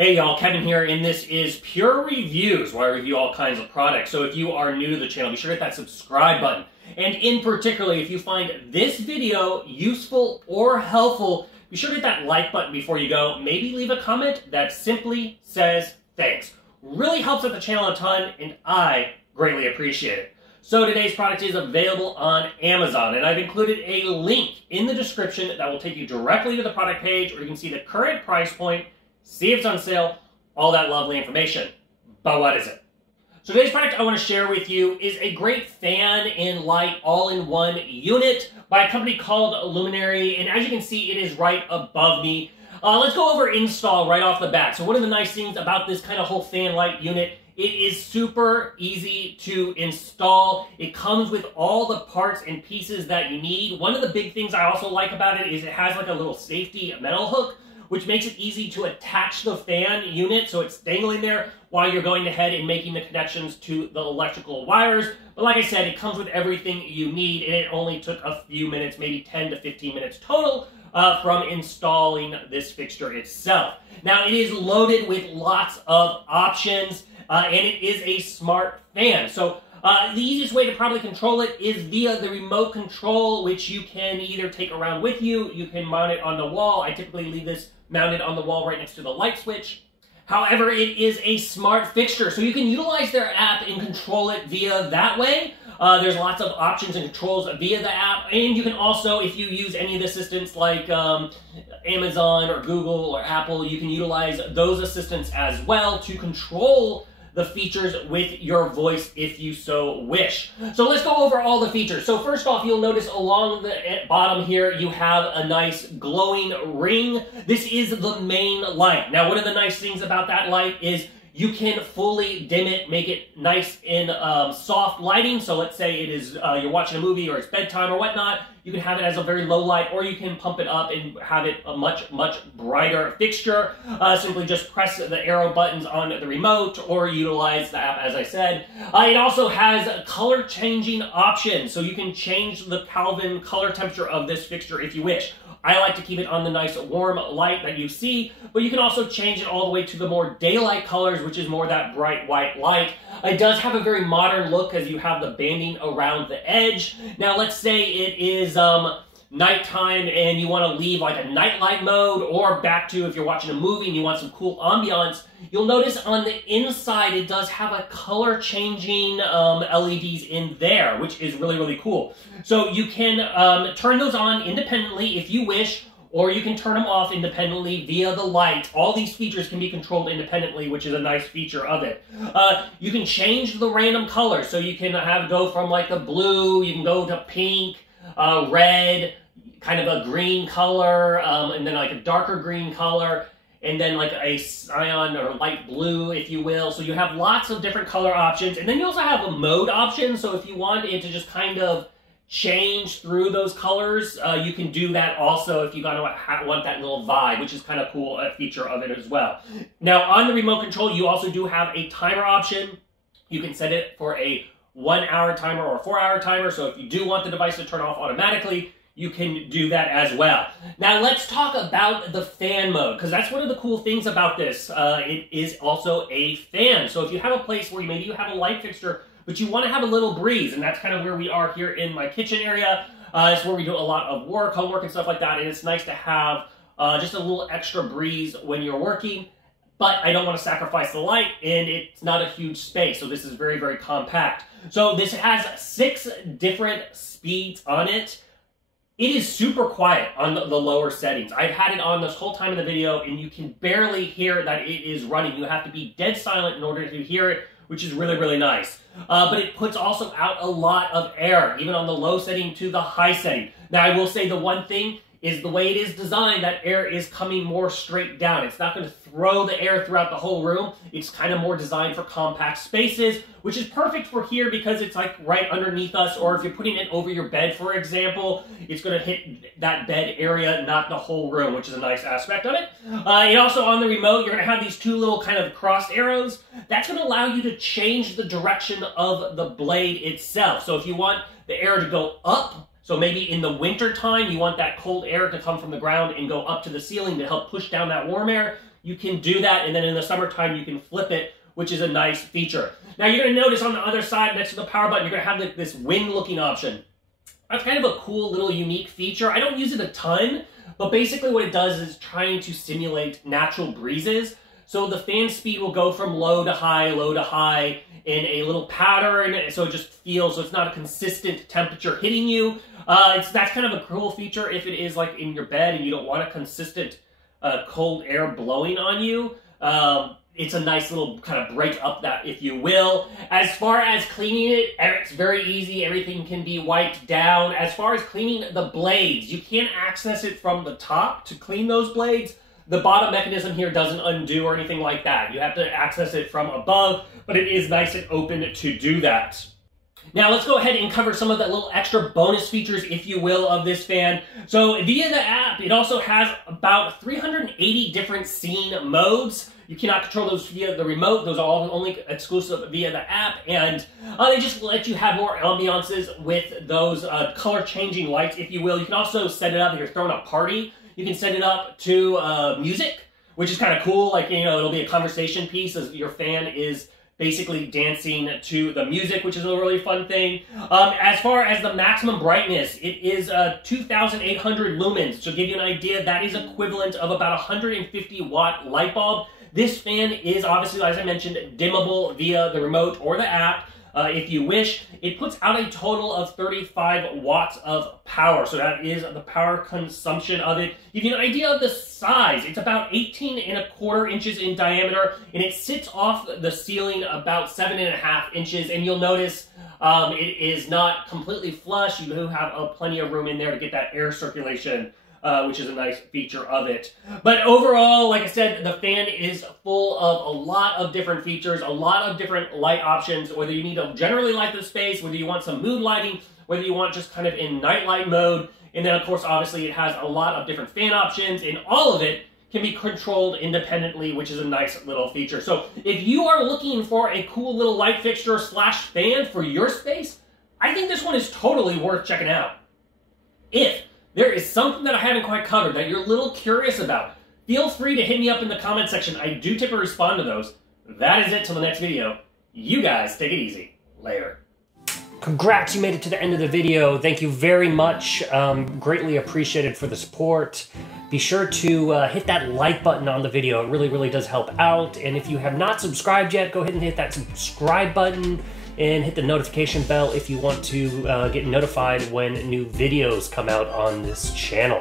Hey y'all, Kevin here, and this is Pure Reviews, where I review all kinds of products. So if you are new to the channel, be sure to hit that subscribe button. And in particular, if you find this video useful or helpful, be sure to hit that like button before you go. Maybe leave a comment that simply says thanks. Really helps out the channel a ton, and I greatly appreciate it. So today's product is available on Amazon, and I've included a link in the description that will take you directly to the product page, where you can see the current price point, see if it's on sale, all that lovely information. But what is it? So today's product I want to share with you is a great fan and light all-in-one unit by a company called Lumary, and as you can see, it is right above me. Let's go over install right off the bat. So one of the nice things about this kind of whole fan light unit, it is super easy to install. It comes with all the parts and pieces that you need. One of the big things I also like about it is it has like a little safety metal hook, which makes it easy to attach the fan unit so it's dangling there while you're going ahead and making the connections to the electrical wires. But like I said, it comes with everything you need, and it only took a few minutes, maybe 10 to 15 minutes total, from installing this fixture itself. Now, it is loaded with lots of options, and it is a smart fan. So the easiest way to probably control it is via the remote control, which you can either take around with you, you can mount it on the wall. I typically leave this mounted on the wall right next to the light switch. However, it is a smart fixture, so you can utilize their app and control it via that way. There's lots of options and controls via the app, and you can also, if you use any of the assistants like Amazon or Google or Apple, you can utilize those assistants as well to control the features with your voice if you so wish. So let's go over all the features. So first off, you'll notice along the bottom here, you have a nice glowing ring. This is the main light. Now, one of the nice things about that light is you can fully dim it, make it nice and soft lighting. So let's say it is you're watching a movie or it's bedtime or whatnot, you can have it as a very low light, or you can pump it up and have it a much, much brighter fixture. Simply just press the arrow buttons on the remote or utilize the app, as I said. It also has color changing options, so you can change the Kelvin color temperature of this fixture if you wish. I like to keep it on the nice warm light that you see, but you can also change it all the way to the more daylight colors, which is more that bright white light. It does have a very modern look as you have the banding around the edge. Now, let's say it is nighttime and you want to leave like a nightlight mode, or back to if you're watching a movie and you want some cool ambiance. You'll notice on the inside it does have a color changing LEDs in there, which is really, really cool. So you can turn those on independently if you wish, or you can turn them off independently via the light. All these features can be controlled independently, which is a nice feature of it. You can change the random colors, so you can go from like the blue, you can go to pink, red, kind of a green color, and then like a darker green color, and then like a cyan or light blue, if you will. So you have lots of different color options, and then you also have a mode option. So if you want it to just kind of change through those colors, you can do that also if you want that little vibe, which is kind of cool, a feature of it as well. Now, on the remote control, you also do have a timer option. You can set it for a 1-hour timer or a 4-hour timer, so if you do want the device to turn off automatically, you can do that as well. Now let's talk about the fan mode, because that's one of the cool things about this. It is also a fan. So if you have a place where maybe you have a light fixture, but you want to have a little breeze, and that's kind of where we are here in my kitchen area. It's where we do a lot of work, homework and stuff like that, and it's nice to have just a little extra breeze when you're working. But I don't want to sacrifice the light, and it's not a huge space, so this is very, very compact. So this has 6 different speeds on it. It is super quiet on the lower settings. I've had it on this whole time in the video, and you can barely hear that it is running. You have to be dead silent in order to hear it, which is really, really nice. But it puts also out a lot of air, even on the low setting to the high setting. Now, I will say the one thing is the way it is designed, that air is coming more straight down. It's not going to throw the air throughout the whole room. It's kind of more designed for compact spaces, which is perfect for here because it's like right underneath us, or if you're putting it over your bed, for example, it's going to hit that bed area, not the whole room, which is a nice aspect of it. And also on the remote, you're going to have these 2 little kind of crossed arrows. That's going to allow you to change the direction of the blade itself. So if you want the air to go up, so maybe in the winter time, you want that cold air to come from the ground and go up to the ceiling to help push down that warm air, you can do that, and then in the summertime you can flip it, which is a nice feature. Now you're going to notice on the other side next to the power button, you're going to have this wind looking option. That's kind of a cool little unique feature. I don't use it a ton, but basically what it does is trying to simulate natural breezes. So the fan speed will go from low to high in a little pattern, so it just feels, so it's not a consistent temperature hitting you. That's kind of a cool feature if it is like in your bed and you don't want a consistent cold air blowing on you. It's a nice little kind of break up that, if you will. As far as cleaning it, it's very easy. Everything can be wiped down. As far as cleaning the blades, you can't access it from the top to clean those blades. The bottom mechanism here doesn't undo or anything like that. You have to access it from above, but it is nice and open to do that. Now let's go ahead and cover some of the little extra bonus features, if you will, of this fan. So via the app, it also has about 380 different scene modes. You cannot control those via the remote. Those are all only exclusive via the app, and they just let you have more ambiances with those color-changing lights, if you will. You can also set it up if you're throwing a party. You can set it up to music, which is kind of cool. Like, you know, it'll be a conversation piece as your fan is basically dancing to the music, which is a really fun thing. As far as the maximum brightness, it is 2,800 lumens. To give you an idea, that is equivalent of about a 150-watt light bulb. This fan is obviously, as I mentioned, dimmable via the remote or the app. If you wish. It puts out a total of 35 watts of power, so that is the power consumption of it. Give you an idea of the size. It's about 18¼ inches in diameter, and it sits off the ceiling about 7½ inches, and you'll notice it is not completely flush. You do have plenty of room in there to get that air circulation, which is a nice feature of it. But overall, like I said, the fan is full of a lot of different features, a lot of different light options, whether you need to generally light the space, whether you want some mood lighting, whether you want just kind of in night light mode. And then, of course, obviously, it has a lot of different fan options, and all of it can be controlled independently, which is a nice little feature. So if you are looking for a cool little light fixture slash fan for your space, I think this one is totally worth checking out. If there is something that I haven't quite covered that you're a little curious about, feel free to hit me up in the comment section. I do typically respond to those. That is it till the next video. You guys take it easy. Later. Congrats, you made it to the end of the video. Thank you very much. Greatly appreciated for the support. Be sure to hit that like button on the video. It really, really does help out. And if you have not subscribed yet, go ahead and hit that subscribe button and hit the notification bell if you want to get notified when new videos come out on this channel.